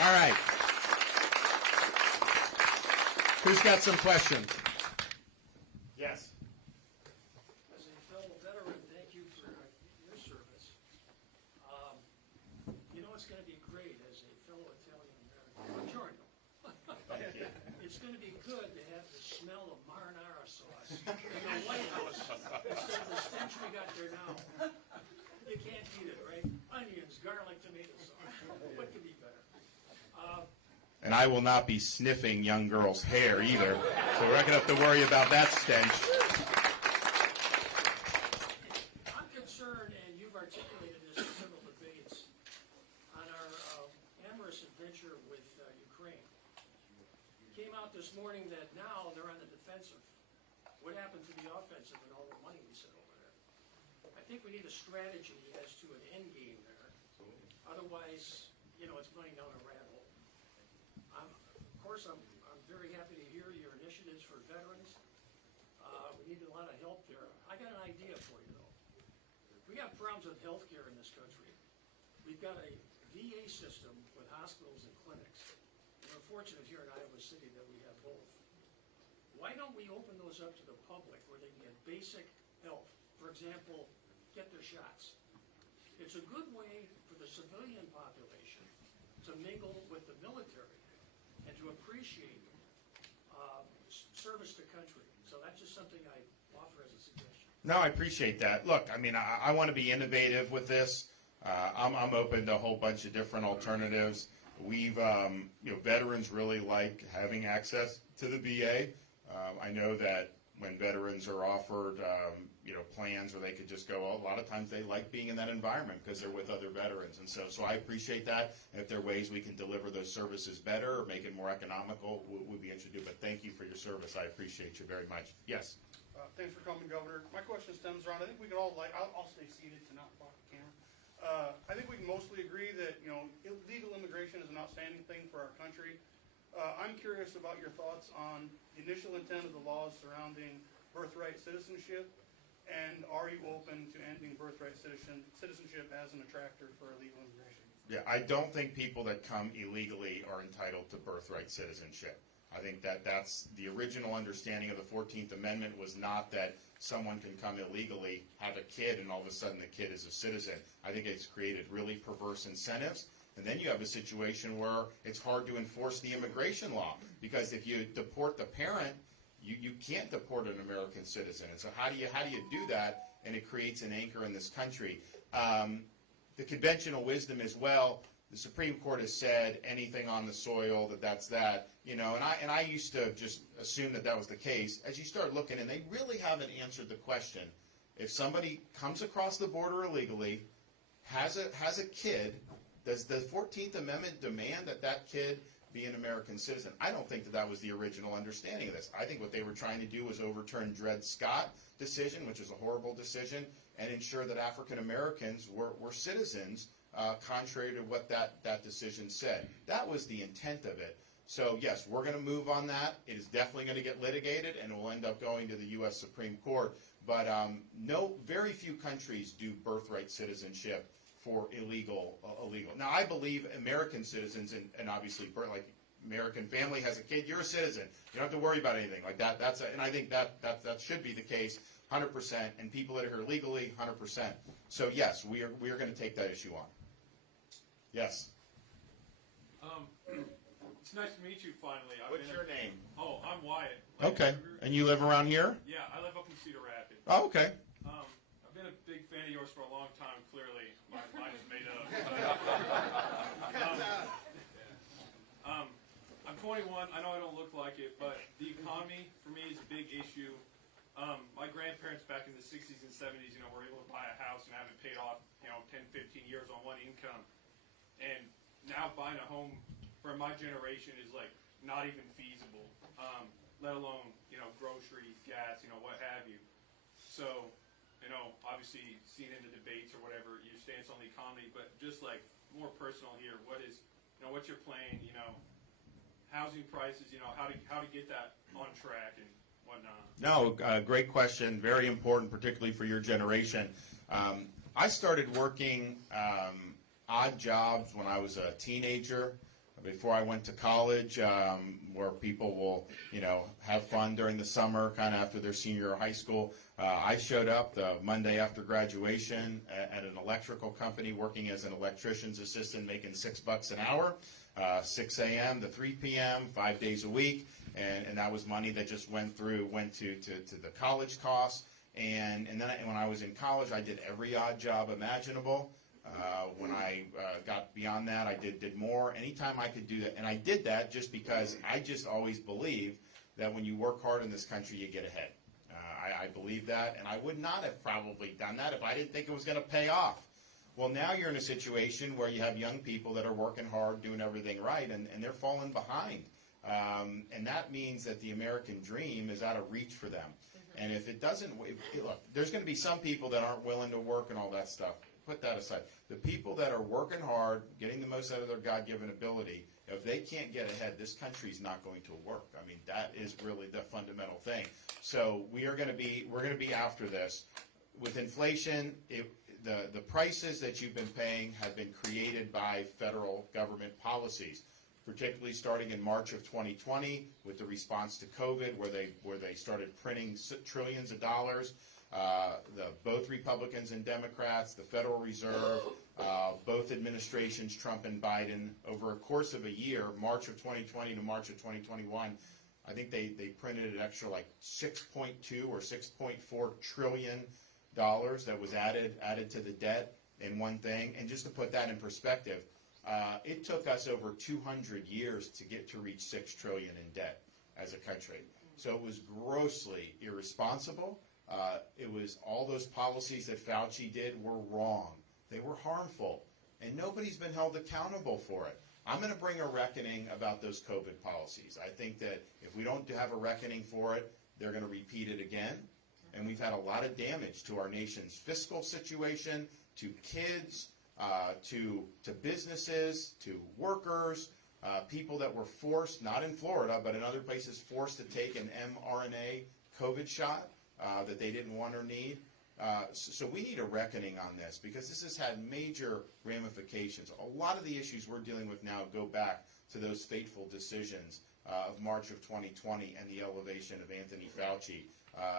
All right. Who's got some questions? Yes. As a fellow veteran, thank you for your service. You know it's going to be great as a fellow Italian American. Buongiorno. Thank you. It's going to be good to have the smell of marinara sauce in the White House instead of the stench we got there now. You can't eat it, right? Onions, garlic, tomato sauce. What could be better? And I will not be sniffing young girls' hair either, so we're not going to have to worry about that stench. I'm concerned, and you've articulated this in several debates, on our amorous adventure with Ukraine. It came out this morning that now they're on the defensive. What happened to the offensive and all the money we sent over there? I think we need a strategy as to an end game there. Otherwise, you know, it's going down a rat hole. Of course, I'm very happy to hear your initiatives for veterans. We need a lot of help there. I got an idea for you, though. We got problems with health care in this country. We've got a VA system with hospitals and clinics. We're fortunate here in Iowa City that we have both. Why don't we open those up to the public where they can get basic health? For example, get their shots. It's a good way for the civilian population to mingle with the military and to appreciate service to country. So that's just something I offer as a suggestion. No, I appreciate that. Look, I mean, I want to be innovative with this. I'm open to a whole bunch of different alternatives. We've, veterans really like having access to the VA. I know that when veterans are offered, plans where they could just go, a lot of times they like being in that environment because they're with other veterans. And so I appreciate that. And if there are ways we can deliver those services better or make it more economical, we'd be interested to do. But thank you for your service. I appreciate you very much. Yes. Thanks for coming, Governor. My question stems around, I think we can all, I'll stay seated to not block the camera. I think we can mostly agree that, illegal immigration is an outstanding thing for our country. I'm curious about your thoughts on the initial intent of the laws surrounding birthright citizenship, and are you open to ending birthright citizenship as an attractor for illegal immigration? Yeah, I don't think people that come illegally are entitled to birthright citizenship. I think that's the original understanding of the 14th Amendment was not that someone can come illegally, have a kid, and all of a sudden the kid is a citizen. I think it's created really perverse incentives. And then you have a situation where it's hard to enforce the immigration law because if you deport the parent, you can't deport an American citizen. And so how do you do that? And it creates an anchor in this country. The conventional wisdom is, well, the Supreme Court has said anything on the soil that's that, and I used to just assume that was the case. As you start looking, and they really haven't answered the question, if somebody comes across the border illegally, has a kid, does the 14th Amendment demand that kid be an American citizen? I don't think that was the original understanding of this. I think what they were trying to do was overturn Dred Scott decision, which is a horrible decision, and ensure that African Americans were citizens, contrary to what that decision said. That was the intent of it. So yes, we're going to move on that. It is definitely going to get litigated, and it will end up going to the U.S. Supreme Court. But very few countries do birthright citizenship for illegal. Now, I believe American citizens, and obviously, like American family has a kid, you're a citizen. You don't have to worry about anything like that. And I think that should be the case, 100%. And people that are here legally, 100%. So yes, we are going to take that issue on. Yes. It's nice to meet you finally. What's your name? Oh, I'm Wyatt. Okay. And you live around here? Yeah, I live up in Cedar Rapids. Oh, okay. I've been a big fan of yours for a long time, clearly. My mind is made up. I'm 21. I know I don't look like it, but the economy for me is a big issue. My grandparents back in the 60s and 70s, were able to buy a house and have it paid off, 10, 15 years on one income. And now buying a home for my generation is like not even feasible, let alone, groceries, gas, what have you. So, obviously seeing in the debates or whatever, your stance on the economy, but just like more personal here, what's your plan, housing prices, how to get that on track and whatnot? No, great question. Very important, particularly for your generation. I started working odd jobs when I was a teenager. before I went to college, where people will, have fun during the summer, kind of after their senior year of high school. I showed up the Monday after graduation at an electrical company, working as an electrician's assistant, making $6 an hour, 6 a.m. to 3 p.m., 5 days a week, and that was money that just went to the college costs. And then when I was in college, I did every odd job imaginable. When I got beyond that, I did more. Anytime I could do that, and I did that just because I just always believed that when you work hard in this country, you get ahead. I believe that, and I would not have probably done that if I didn't think it was going to pay off. Well, now you're in a situation where you have young people that are working hard, doing everything right, and they're falling behind. And that means that the American dream is out of reach for them. And if it doesn't, look, there's going to be some people that aren't willing to work and all that stuff. Put that aside. The people that are working hard, getting the most out of their God-given ability, if they can't get ahead, this country's not going to work. I mean, that is really the fundamental thing. So we're going to be after this. With inflation, the prices that you've been paying have been created by federal government policies, particularly starting in March of 2020 with the response to COVID, where they started printing trillions of dollars. Both Republicans and Democrats, the Federal Reserve, both administrations, Trump and Biden, over a course of a year, March of 2020 to March of 2021, I think they printed an extra like 6.2 or 6.4 trillion dollars that was added to the debt in one thing. And just to put that in perspective, it took us over 200 years to reach 6 trillion in debt as a country. So it was grossly irresponsible. It was all those policies that Fauci did were wrong. They were harmful, and nobody's been held accountable for it. I'm going to bring a reckoning about those COVID policies. I think that if we don't have a reckoning for it, they're going to repeat it again. And we've had a lot of damage to our nation's fiscal situation, to kids, to businesses, to workers, people that were forced, not in Florida, but in other places, forced to take an mRNA COVID shot that they didn't want or need. So we need a reckoning on this, because this has had major ramifications. A lot of the issues we're dealing with now go back to those fateful decisions of March of 2020 and the elevation of Anthony Fauci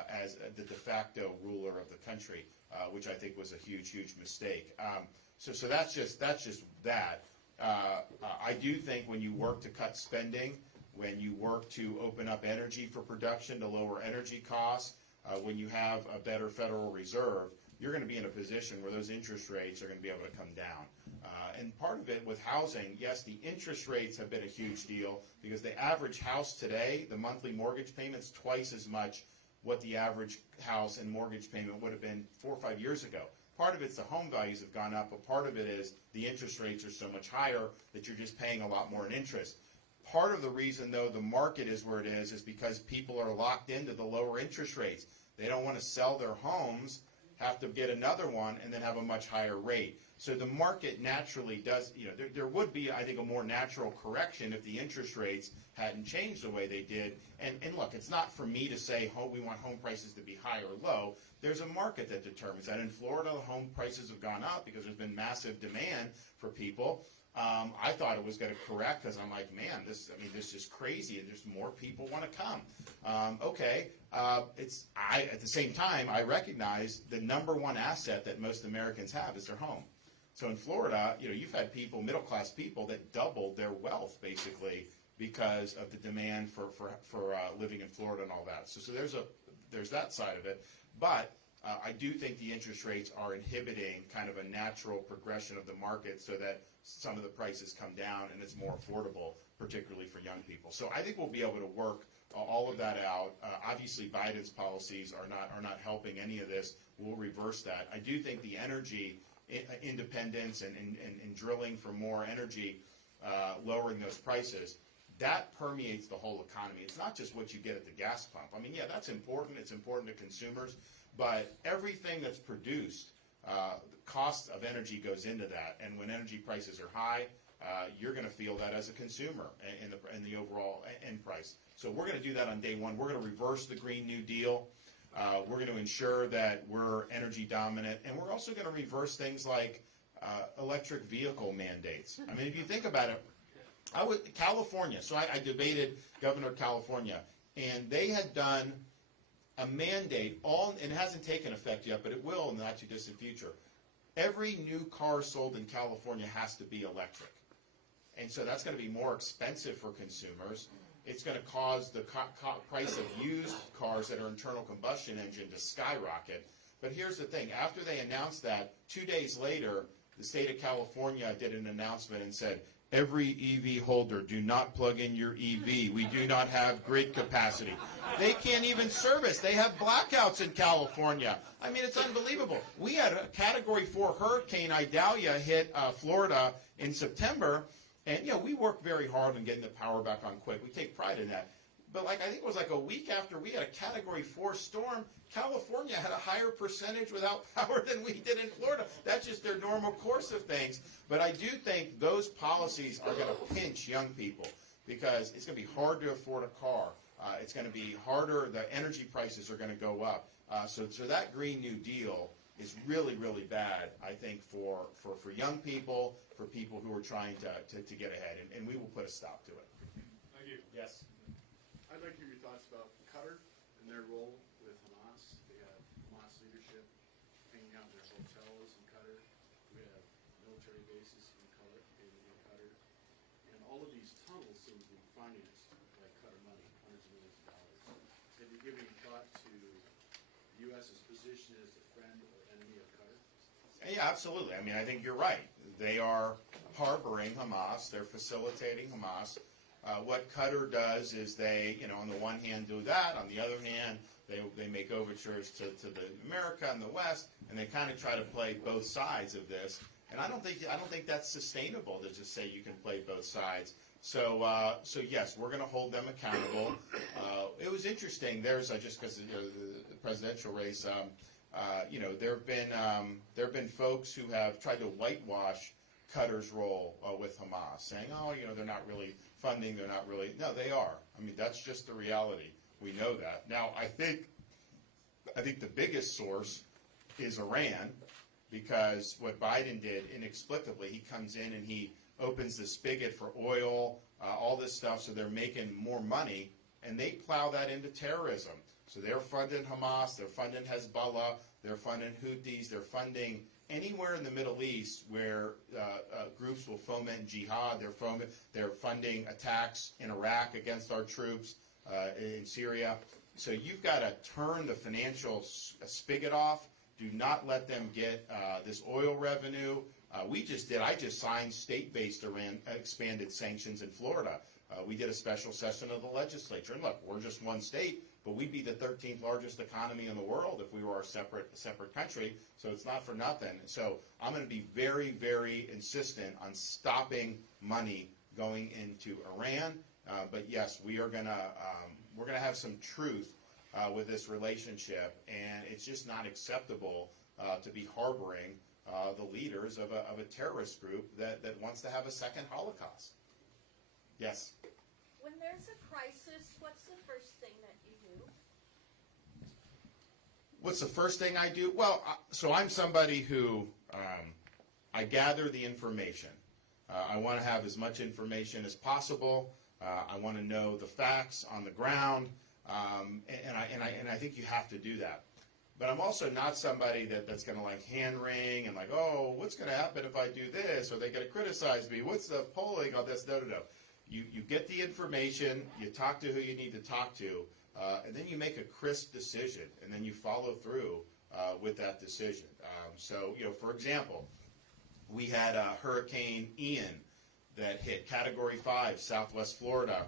as the de facto ruler of the country, which I think was a huge, huge mistake. So that's just that. I do think when you work to cut spending, when you work to open up energy for production to lower energy costs, when you have a better Federal Reserve, you're going to be in a position where those interest rates are going to be able to come down. And part of it with housing, yes, the interest rates have been a huge deal, because the average house today, the monthly mortgage payment's twice as much what the average house and mortgage payment would have been 4 or 5 years ago. Part of it's the home values have gone up, but part of it is the interest rates are so much higher that you're just paying a lot more in interest. Part of the reason, though, the market is where it is because people are locked into the lower interest rates. They don't want to sell their homes, have to get another one, and then have a much higher rate. So the market naturally does, there would be, I think, a more natural correction if the interest rates hadn't changed the way they did. And look, it's not for me to say, we want home prices to be high or low. There's a market that determines that. In Florida, home prices have gone up because there's been massive demand for people. I thought it was going to correct, because I'm like, man, this is crazy, and there's more people want to come. At the same time, I recognize the number one asset that most Americans have is their home. So in Florida, you've had people, middle-class people, that doubled their wealth, basically, because of the demand for living in Florida and all that. So there's that side of it. But I do think the interest rates are inhibiting kind of a natural progression of the market, so that some of the prices come down and it's more affordable, particularly for young people. So I think we'll be able to work all of that out. Obviously, Biden's policies are not helping any of this. We'll reverse that. I do think the energy independence and drilling for more energy, lowering those prices, that permeates the whole economy. It's not just what you get at the gas pump. I mean, yeah, that's important. It's important to consumers. But everything that's produced, the cost of energy goes into that. And when energy prices are high, you're going to feel that as a consumer in the overall end price. So we're going to do that on day one. We're going to reverse the Green New Deal. We're going to ensure that we're energy dominant. And we're also going to reverse things like electric vehicle mandates. I mean, if you think about it, California. So I debated Governor of California, and they had done a mandate, and it hasn't taken effect yet, but it will in the not too distant future. Every new car sold in California has to be electric. And so that's going to be more expensive for consumers. It's going to cause the price of used cars that are internal combustion engine to skyrocket. But here's the thing. After they announced that, 2 days later, the state of California did an announcement and said, every EV holder, do not plug in your EV. We do not have grid capacity. They can't even service. They have blackouts in California. I mean, it's unbelievable. We had a Category 4 hurricane, Idalia, hit Florida in September. And, we work very hard on getting the power back on quick. We take pride in that. But, I think it was a week after we had a Category 4 storm, California had a higher percentage without power than we did in Florida. That's just their normal course of things. But I do think those policies are going to pinch young people because it's going to be hard to afford a car. It's going to be harder. The energy prices are going to go up. So that Green New Deal is really, really bad, I think, for young people, for people who are trying to get ahead. And we will put a stop to it. Thank you. Yes. I'd like to hear your thoughts about Qatar and their role with Hamas. They have Hamas leadership hanging out in their hotels in Qatar. We have military bases in Qatar. And all of these tunnels seem to be financed by Qatar money, hundreds of millions of dollars. Have you given any thought to the U.S.'s position as a friend or enemy of Qatar? Yeah, absolutely. I mean, I think you're right. They are harboring Hamas. They're facilitating Hamas. What Qatar does is they, on the one hand do that. On the other hand, they make overtures to the America and the West, and they kind of try to play both sides of this. And I don't think that's sustainable to just say you can play both sides. So yes, we're going to hold them accountable. It was interesting. There's just because the presidential race, there have been folks who have tried to whitewash Qatar's role with Hamas, saying, they're not really funding, they're not really. No, they are. I mean, that's just the reality. We know that. Now, I think the biggest source is Iran, because what Biden did inexplicably, he comes in and he opens the spigot for oil, all this stuff, so they're making more money, and they plow that into terrorism. So they're funding Hamas, they're funding Hezbollah, they're funding Houthis, they're funding anywhere in the Middle East where groups will foment jihad. They're funding attacks in Iraq against our troops, in Syria. So you've got to turn the financial spigot off. Do not let them get this oil revenue. I just signed state-based Iran expanded sanctions in Florida. We did a special session of the legislature. And look, we're just one state, but we'd be the 13th largest economy in the world if we were a separate country. So it's not for nothing. So I'm going to be very, very insistent on stopping money going into Iran. But yes, we're going to have some truth with this relationship, and it's just not acceptable to be harboring the leaders of a terrorist group that wants to have a second Holocaust. Yes. When there's a crisis, what's the first thing that you do? What's the first thing I do? Well, so I'm somebody who I gather the information. I want to have as much information as possible. I want to know the facts on the ground, and I think you have to do that. But I'm also not somebody that's going to hand wring and what's going to happen if I do this? Or they going to criticize me? What's the polling? All this, no. You get the information, you talk to who you need to talk to, and then you make a crisp decision, and then you follow through with that decision. For example, we had Hurricane Ian that hit Category 5, Southwest Florida.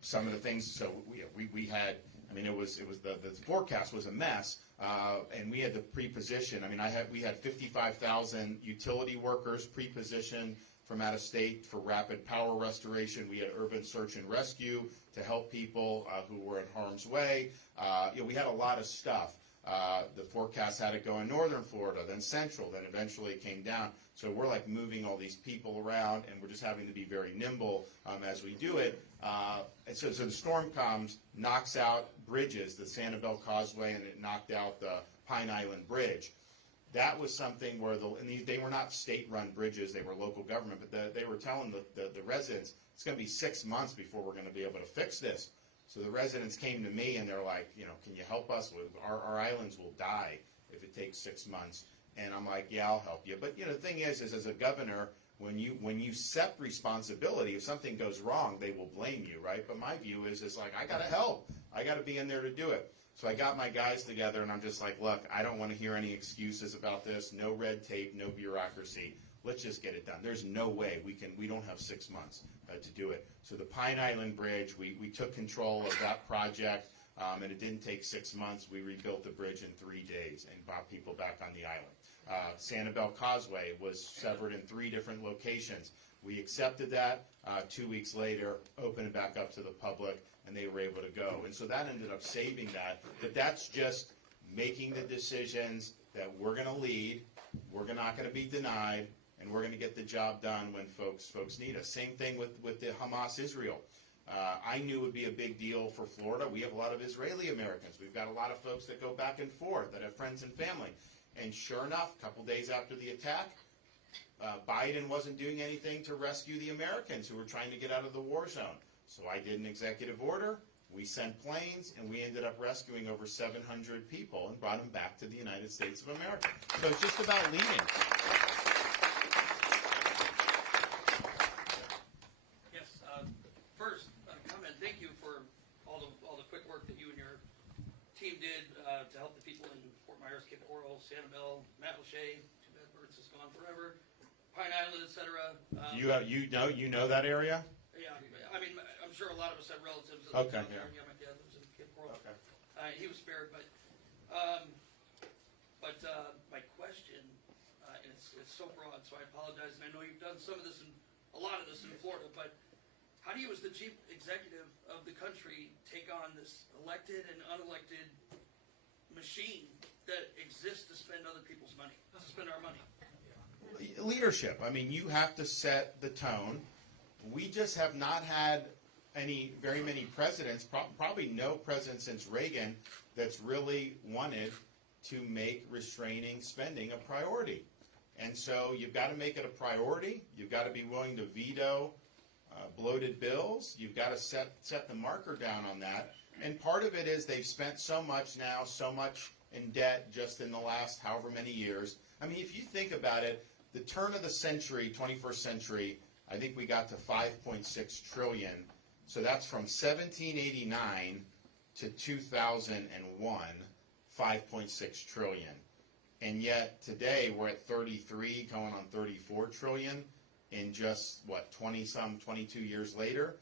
Some of the things, so we had, it was the forecast was a mess, and we had to pre-position. We had 55,000 utility workers pre-positioned from out of state for rapid power restoration. We had urban search and rescue to help people who were in harm's way. We had a lot of stuff. The forecast had it go in northern Florida, then central, then eventually it came down. So we're moving all these people around, and we're just having to be very nimble as we do it. And so the storm comes, knocks out bridges, the Sanibel Causeway, and it knocked out the Pine Island Bridge. that was something where they were not state-run bridges, they were local government, but they were telling the residents, it's going to be 6 months before we're going to be able to fix this. So the residents came to me and they're like, can you help us? Our islands will die if it takes 6 months. And I'm like, yeah, I'll help you. But the thing is as a governor, when you accept responsibility, if something goes wrong, they will blame you, right? But my view is like, I got to help. I got to be in there to do it. So I got my guys together and I'm just like, look, I don't want to hear any excuses about this. No red tape, no bureaucracy. Let's just get it done. There's no way we don't have 6 months to do it. So the Pine Island Bridge, we took control of that project, and it didn't take 6 months. We rebuilt the bridge in 3 days and brought people back on the island. Sanibel Causeway was severed in 3 different locations. We accepted that. 2 weeks later, opened it back up to the public, and they were able to go. And so that ended up saving that. But that's just making the decisions that we're going to lead, we're not going to be denied, and we're going to get the job done when folks need us. Same thing with the Hamas-Israel. I knew it would be a big deal for Florida. We have a lot of Israeli Americans. We've got a lot of folks that go back and forth, that have friends and family. And sure enough, a couple days after the attack, Biden wasn't doing anything to rescue the Americans who were trying to get out of the war zone. So I did an executive order, we sent planes, and we ended up rescuing over 700 people and brought them back to the United States of America. So it's just about leading. Yes, first, comment, thank you for all the quick work that you and your team did to help the people in Fort Myers, Cape Coral, Sanibel, Matlacha, too bad Birds is gone forever, Pine Island, etc. You know that area? Yeah, I mean, I'm sure a lot of us have relatives that Okay, live down there. yeah. Yeah, my dad lives in Cape Coral. Okay. He was spared, but my question, and it's so broad, so I apologize, and I know you've done a lot of this in Florida, but how do you, as the chief executive of the country, take on this elected and unelected machine that exists to spend other people's money, to spend our money? Leadership. I mean, you have to set the tone. We just have not had very many presidents, probably no president since Reagan, that's really wanted to make restraining spending a priority. And so you've got to make it a priority. You've got to be willing to veto bloated bills. You've got to set the marker down on that. And part of it is they've spent so much now, so much in debt just in the last however many years. I mean, if you think about it, the turn of the century, 21st century, I think we got to 5.6 trillion. So that's from 1789 to 2001, 5.6 trillion. And yet today we're at 33, going on 34 trillion in just, 22 years later?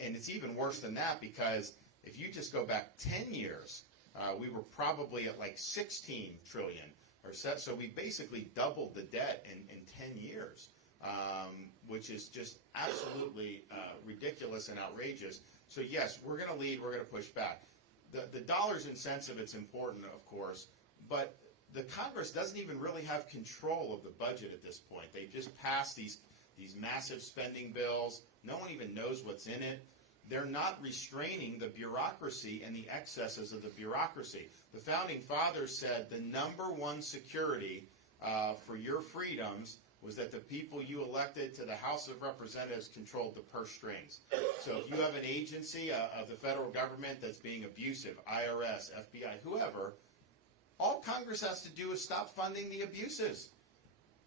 And it's even worse than that, because if you just go back 10 years, we were probably at like 16 trillion. So we basically doubled the debt in 10 years, which is just absolutely ridiculous and outrageous. So yes, we're going to lead, we're going to push back. The dollars and cents of it's important, of course, but the Congress doesn't even really have control of the budget at this point. They've just passed these massive spending bills. No one even knows what's in it. They're not restraining the bureaucracy and the excesses of the bureaucracy. The Founding Fathers said the number one security for your freedoms was that the people you elected to the House of Representatives controlled the purse strings. So if you have an agency of the federal government that's being abusive, IRS, FBI, whoever, all Congress has to do is stop funding the abuses.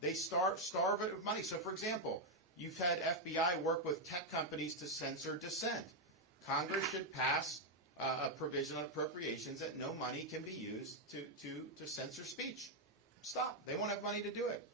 They starve it of money. So for example, you've had FBI work with tech companies to censor dissent. Congress should pass a provision on appropriations that no money can be used to censor speech. Stop. They won't have money to do it.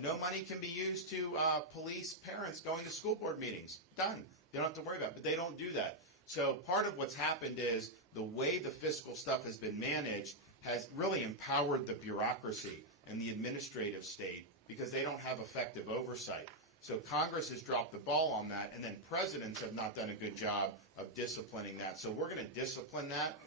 No money can be used to police parents going to school board meetings. Done. They don't have to worry about it. But they don't do that. So part of what's happened is the way the fiscal stuff has been managed has really empowered the bureaucracy and the administrative state because they don't have effective oversight. So Congress has dropped the ball on that, and then presidents have not done a good job of disciplining that. So we're going to discipline that.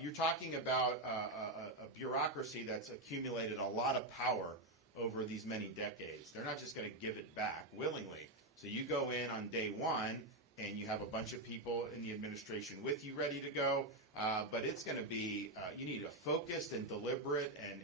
You're talking about a bureaucracy that's accumulated a lot of power over these many decades. They're not just going to give it back willingly. So you go in on day one, and you have a bunch of people in the administration with you ready to go, but it's going to be, you need a focused and deliberate and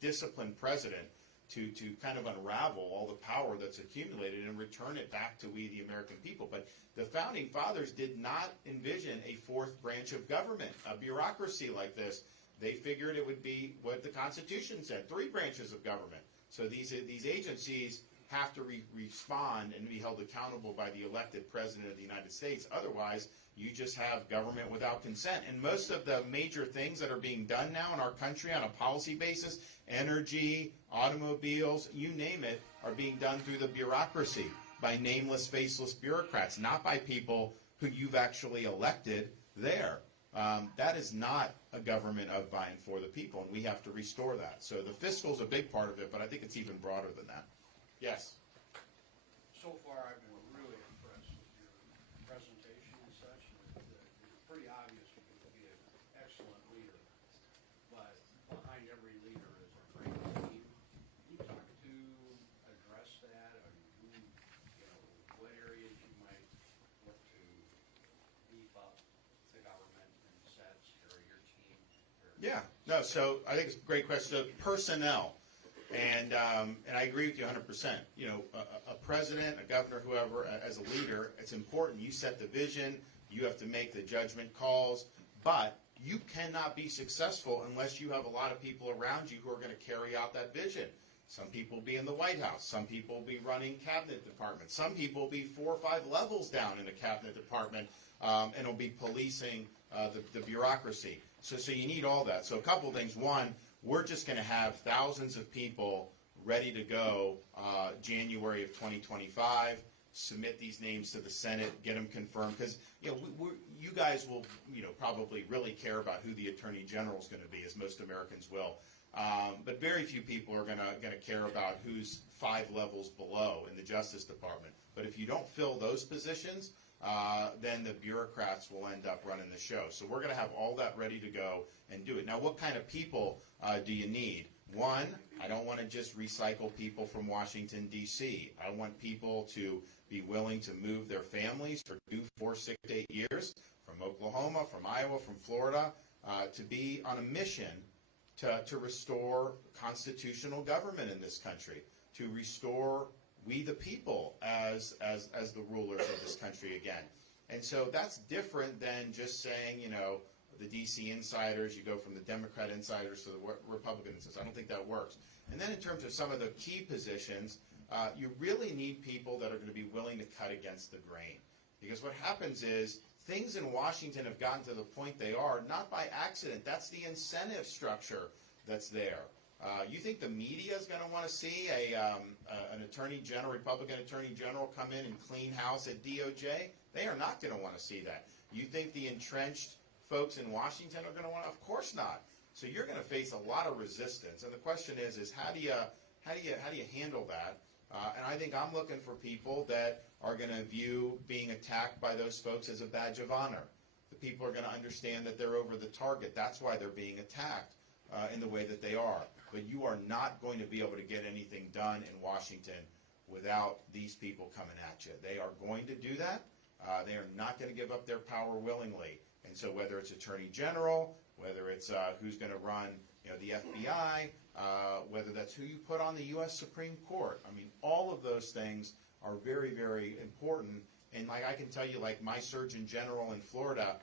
disciplined president to kind of unravel all the power that's accumulated and return it back to we, the American people. But the Founding Fathers did not envision a fourth branch of government, a bureaucracy like this. They figured it would be what the Constitution said, 3 branches of government. So these agencies have to respond and be held accountable by the elected President of the United States. Otherwise, you just have government without consent. And most of the major things that are being done now in our country on a policy basis, energy, automobiles, you name it, are being done through the bureaucracy by nameless, faceless bureaucrats, not by people who you've actually elected there. That is not a government of, by, and for the people, and we have to restore that. So the fiscal is a big part of it, but I think it's even broader than that. Yes? So far, I've been really impressed with your presentation and such. It's pretty obvious you could be an excellent leader, but behind every leader is a great team. Can you talk to address that, or what areas you might look to beef up the government and sets or your team? Yeah. No, so I think it's a great question. So personnel. And I agree with you 100%. You know, a president, a governor, whoever, as a leader, it's important. You set the vision. You have to make the judgment calls. But you cannot be successful unless you have a lot of people around you who are going to carry out that vision. Some people will be in the White House. Some people will be running cabinet departments. Some people will be 4 or 5 levels down in the cabinet department, and will be policing the bureaucracy. So you need all that. So a couple of things. One, we're just going to have thousands of people ready to go January of 2025, submit these names to the Senate, get them confirmed, because you guys will probably really care about who the Attorney General is going to be, as most Americans will. But very few people are going to care about who's 5 levels below in the Justice Department. But if you don't fill those positions, then the bureaucrats will end up running the show. So we're going to have all that ready to go and do it. Now, what kind of people do you need? One, I don't want to just recycle people from Washington, D.C. I want people to be willing to move their families for 2, 4, 6, 8 years from Oklahoma, from Iowa, from Florida, to be on a mission to restore constitutional government in this country, to restore we the people as the rulers of this country again. And so that's different than just saying, the D.C. insiders, you go from the Democrat insiders to the Republican insiders. I don't think that works. And then in terms of some of the key positions, you really need people that are going to be willing to cut against the grain. Because what happens is things in Washington have gotten to the point they are, not by accident. That's the incentive structure that's there. You think the media is going to want to see an attorney general, Republican attorney general, come in and clean house at DOJ? They are not going to want to see that. You think the entrenched folks in Washington are going to want to? Of course not. So you're going to face a lot of resistance. And the question is how do you handle that? And I think I'm looking for people that are going to view being attacked by those folks as a badge of honor. The people are going to understand that they're over the target. That's why they're being attacked in the way that they are. But you are not going to be able to get anything done in Washington without these people coming at you. They are going to do that. They are not going to give up their power willingly. And so whether it's Attorney General, whether it's who's going to run the FBI, whether that's who you put on the U.S. Supreme Court, I mean, all of those things are very, very important. And I can tell you, my Surgeon General in Florida,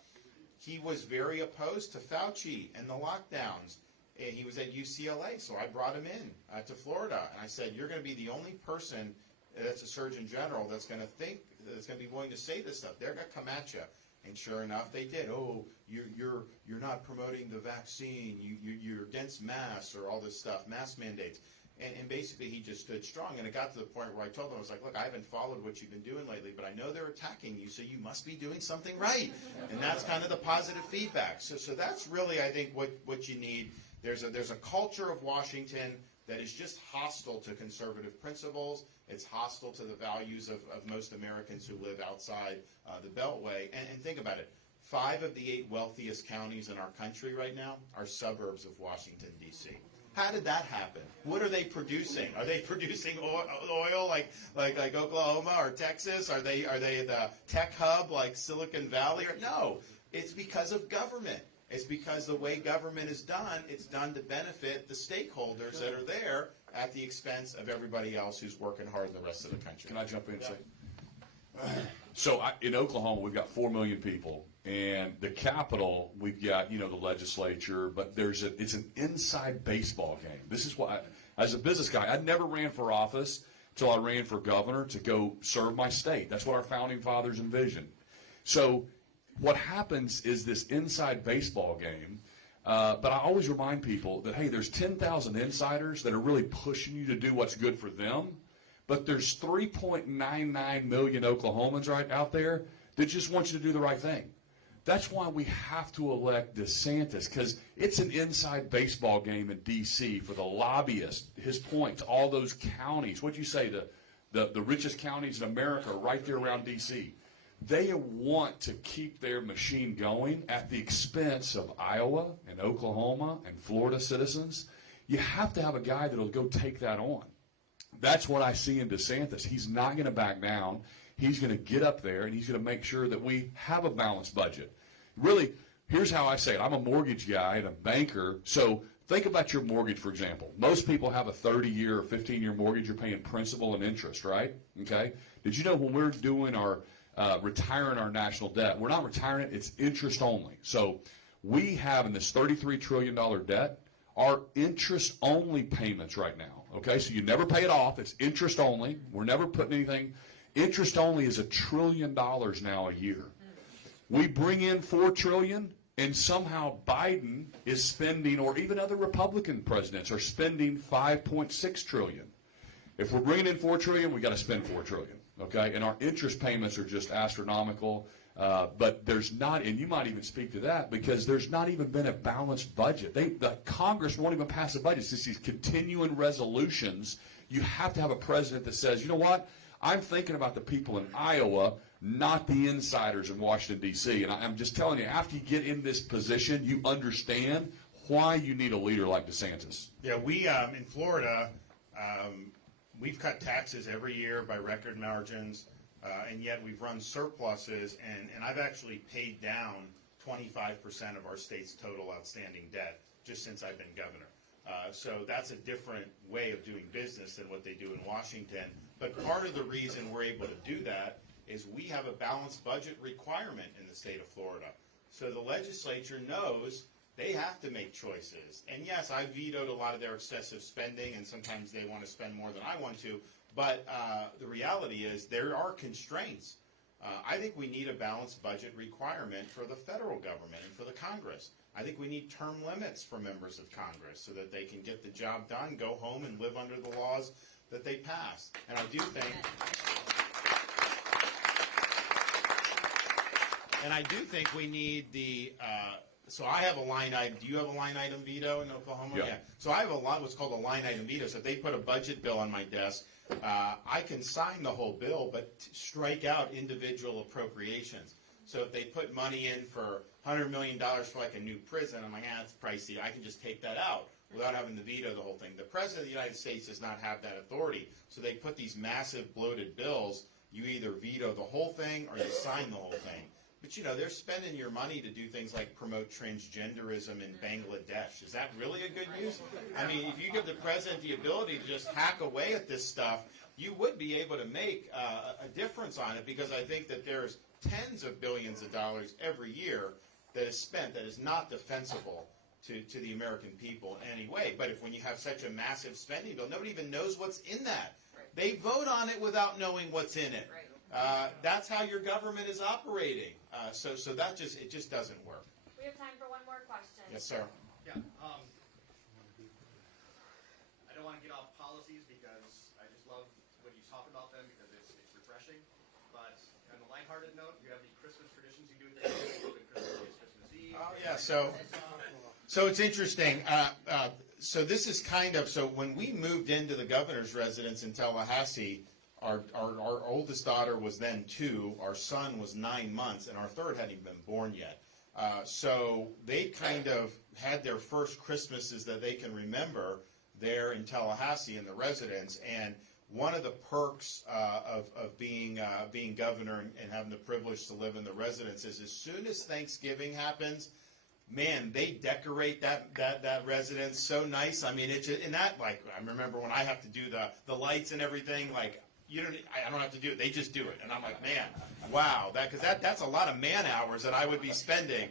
he was very opposed to Fauci and the lockdowns. And he was at UCLA, so I brought him in to Florida. And I said, you're going to be the only person that's a Surgeon General that's going to be willing to say this stuff. They're going to come at you. And sure enough, they did. Oh, you're not promoting the vaccine. You're against masks or all this stuff, mask mandates. And basically, he just stood strong. And it got to the point where I told him, I was like, look, I haven't followed what you've been doing lately, but I know they're attacking you, so you must be doing something right. And that's kind of the positive feedback. So that's really, I think, what you need. There's a culture of Washington that is just hostile to conservative principles. It's hostile to the values of most Americans who live outside the Beltway. And think about it. 5 of the 8 wealthiest counties in our country right now are suburbs of Washington, D.C. How did that happen? What are they producing? Are they producing oil like Oklahoma or Texas? Are they the tech hub like Silicon Valley? No, it's because of government. is because the way government is done, it's done to benefit the stakeholders that are there at the expense of everybody else who's working hard in the rest of the country. Can I jump in and say? So in Oklahoma, we've got 4 million people, and the capital, we've got, the legislature, but it's an inside baseball game. This is why, as a business guy, I never ran for office till I ran for governor to go serve my state. That's what our founding fathers envisioned. So what happens is this inside baseball game, but I always remind people that, hey, there's 10,000 insiders that are really pushing you to do what's good for them, but there's 3.99 million Oklahomans right out there that just want you to do the right thing. That's why we have to elect DeSantis, because it's an inside baseball game in D.C. for the lobbyists. His point to all those counties, what'd you say, the richest counties in America are right there around D.C. They want to keep their machine going at the expense of Iowa and Oklahoma and Florida citizens. You have to have a guy that'll go take that on. That's what I see in DeSantis. He's not going to back down. He's going to get up there, and he's going to make sure that we have a balanced budget. Really, here's how I say it. I'm a mortgage guy and a banker, so think about your mortgage, for example. Most people have a 30-year or 15-year mortgage. You're paying principal and interest, right? Okay? Did you know when we're doing our retiring our national debt, we're not retiring it, it's interest only. So we have in this $33 trillion debt, our interest only payments right now. Okay, so you never pay it off, it's interest only. We're never putting anything. Interest only is $1 trillion now a year. We bring in $4 trillion, and somehow Biden is spending, or even other Republican presidents are spending $5.6 trillion. If we're bringing in $4 trillion, we got to spend $4 trillion. Okay, and our interest payments are just astronomical. But there's not, and you might even speak to that, because there's not even been a balanced budget. The Congress won't even pass a budget. It's just these continuing resolutions. You have to have a president that says, you know what, I'm thinking about the people in Iowa, not the insiders in Washington, D.C. And I'm just telling you, after you get in this position, you understand why you need a leader like DeSantis. Yeah, we, in Florida, we've cut taxes every year by record margins. And yet we've run surpluses, and I've actually paid down 25% of our state's total outstanding debt just since I've been governor. So that's a different way of doing business than what they do in Washington. But part of the reason we're able to do that is we have a balanced budget requirement in the state of Florida. So the legislature knows they have to make choices. And yes, I vetoed a lot of their excessive spending, and sometimes they want to spend more than I want to. But the reality is there are constraints. I think we need a balanced budget requirement for the federal government and for the Congress. I think we need term limits for members of Congress so that they can get the job done, go home, and live under the laws that they pass. And I do think we need the so I have a line item. Do you have a line item veto in Oklahoma? Yeah. So I have what's called a line item veto. So if they put a budget bill on my desk, I can sign the whole bill, but strike out individual appropriations. So if they put money in for $100 million for like a new prison, I'm like, that's pricey. I can just take that out without having to veto the whole thing. The President of the United States does not have that authority. So they put these massive bloated bills. You either veto the whole thing or you sign the whole thing. But, you know, they're spending your money to do things like promote transgenderism in Bangladesh. Is that really a good use? I mean, if you give the president the ability to just hack away at this stuff, you would be able to make a difference on it, because I think that there's tens of billions of dollars every year that is spent that is not defensible to the American people in any way. But when you have such a massive spending bill, nobody even knows what's in that. Right. They vote on it without knowing what's in it. Right. That's how your government is operating. So that it just doesn't work. We have time for one more question. Yes, sir. Yeah. I don't want to get off policies because I just love when you talk about them because it's refreshing. But on a lighthearted note, you have the Christmas traditions you do with Christmas Eve. Oh yeah. So it's interesting. So this is so when we moved into the governor's residence in Tallahassee, our oldest daughter was then 2, our son was 9 months, and our third hadn't even been born yet. So they kind of had their first Christmases that they can remember there in Tallahassee in the residence. And one of the perks of being governor and having the privilege to live in the residence is as soon as Thanksgiving happens, man, they decorate that residence so nice. I mean, it's just, and that, like, I remember when I have to do the lights and everything, like, I don't have to do it. They just do it, and I'm like, man, wow, that's a lot of man hours that I would be spending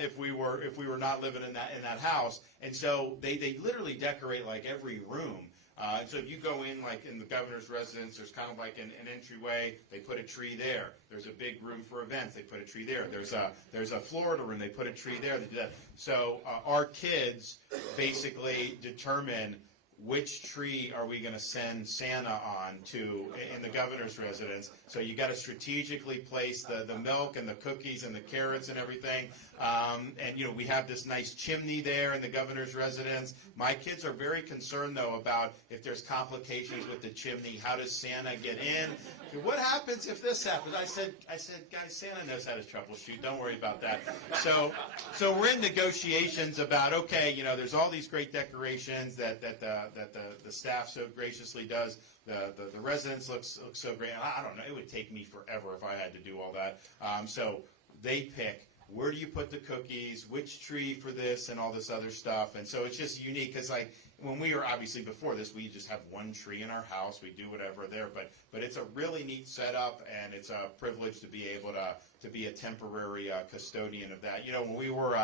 if we were not living in that house. And so they literally decorate like every room. And so if you go in, like in the governor's residence, there's kind of like an entryway. They put a tree there. There's a big room for events. They put a tree there. There's a Florida room. They put a tree there. They do that. So our kids basically determine which tree are we going to send Santa on to in the governor's residence. So you got to strategically place the milk and the cookies and the carrots and everything. And, we have this nice chimney there in the governor's residence. My kids are very concerned, though, about if there's complications with the chimney. How does Santa get in? What happens if this happens? I said, guys, Santa knows how to troubleshoot. Don't worry about that. So we're in negotiations about, okay, there's all these great decorations that the staff so graciously does. The residence looks so great. I don't know. It would take me forever if I had to do all that. So they pick, where do you put the cookies, which tree for this, and all this other stuff. And so it's just unique because, like, when we were obviously before this, we just have one tree in our house. We do whatever there, but it's a really neat setup, and it's a privilege to be able to be a temporary custodian of that. When we were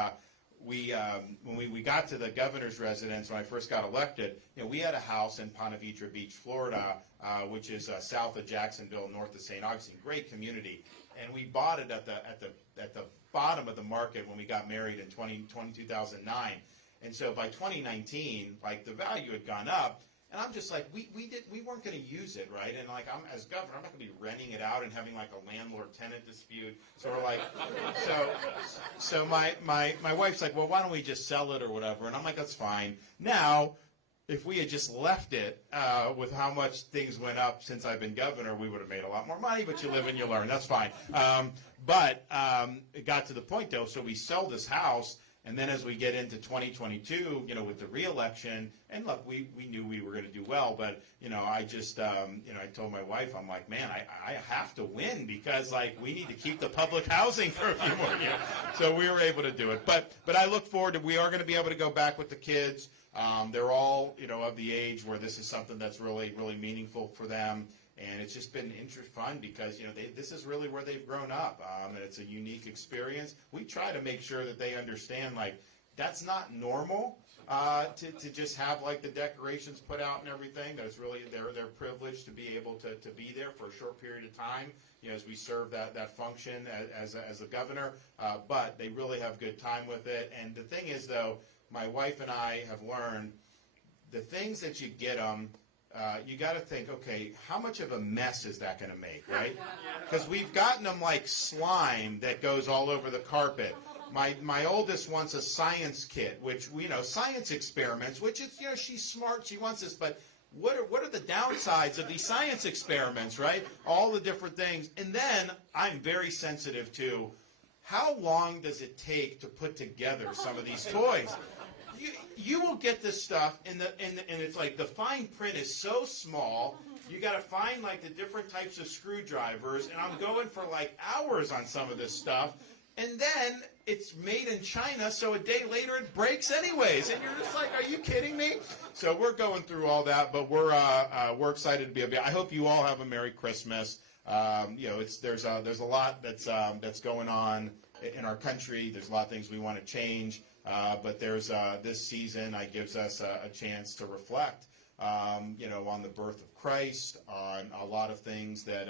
when we got to the governor's residence when I first got elected, we had a house in Ponte Vedra Beach, Florida, which is south of Jacksonville, north of St. Augustine. Great community, and we bought it at the bottom of the market when we got married in 2009. And so by 2019, like, the value had gone up, and I'm just like, we weren't going to use it, right? And like, as governor, I'm not going to be renting it out and having like a landlord-tenant dispute. So we're like, so my wife's like, well, why don't we just sell it or whatever? And I'm like, that's fine. Now, if we had just left it with how much things went up since I've been governor, we would have made a lot more money. But you live and you learn. That's fine. But it got to the point, though, so we sell this house. And then as we get into 2022, with the re-election, and look, we knew we were going to do well, but, I just, I told my wife, I'm like, man, I have to win because, like, we need to keep the public housing for a few more years. So we were able to do it. But I look forward to, we are going to be able to go back with the kids. They're all, of the age where this is something that's really, really meaningful for them. And it's just been fun because, this is really where they've grown up. And it's a unique experience. We try to make sure that they understand, like, that's not normal to just have, like, the decorations put out and everything. That's really their privilege to be able to be there for a short period of time, as we serve that function as a governor. But they really have good time with it. And the thing is, though, my wife and I have learned the things that you get them, you got to think, okay, how much of a mess is that going to make, right? Because we've gotten them like slime that goes all over the carpet. My oldest wants a science kit, which, science experiments, which is, she's smart, she wants this, but what are the downsides of these science experiments, right? All the different things. And then I'm very sensitive to how long does it take to put together some of these toys? You will get this stuff, and it's like the fine print is so small. You got to find like the different types of screwdrivers, and I'm going for like hours on some of this stuff. And then it's made in China, so a day later it breaks anyways. And you're just like, are you kidding me? So we're going through all that, but we're excited to be able. I hope you all have a Merry Christmas. There's a lot that's going on in our country. There's a lot of things we want to change. But there's this season gives us a chance to reflect, on the birth of Christ, on a lot of things that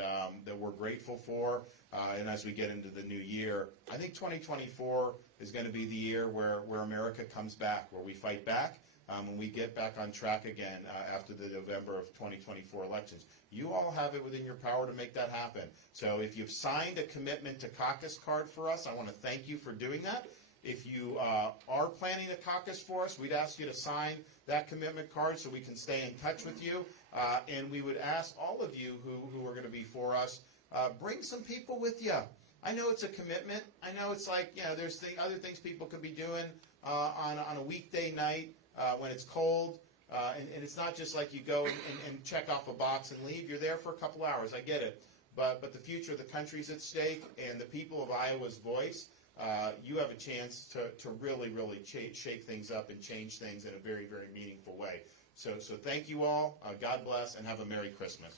we're grateful for, and as we get into the new year, I think 2024 is going to be the year where America comes back, where we fight back, when we get back on track again after the November of 2024 elections. You all have it within your power to make that happen. So if you've signed a commitment to caucus card for us, I want to thank you for doing that. If you are planning a caucus for us, we'd ask you to sign that commitment card so we can stay in touch with you. And we would ask all of you who are going to be for us, bring some people with you. I know it's a commitment. I know it's like, there's other things people could be doing on a weekday night when it's cold. And it's not just like you go and check off a box and leave. You're there for a couple hours. I get it. But the future of the country's at stake, and the people of Iowa's voice you have a chance to really, really shake things up and change things in a very, very meaningful way. So thank you all. God bless, and have a Merry Christmas.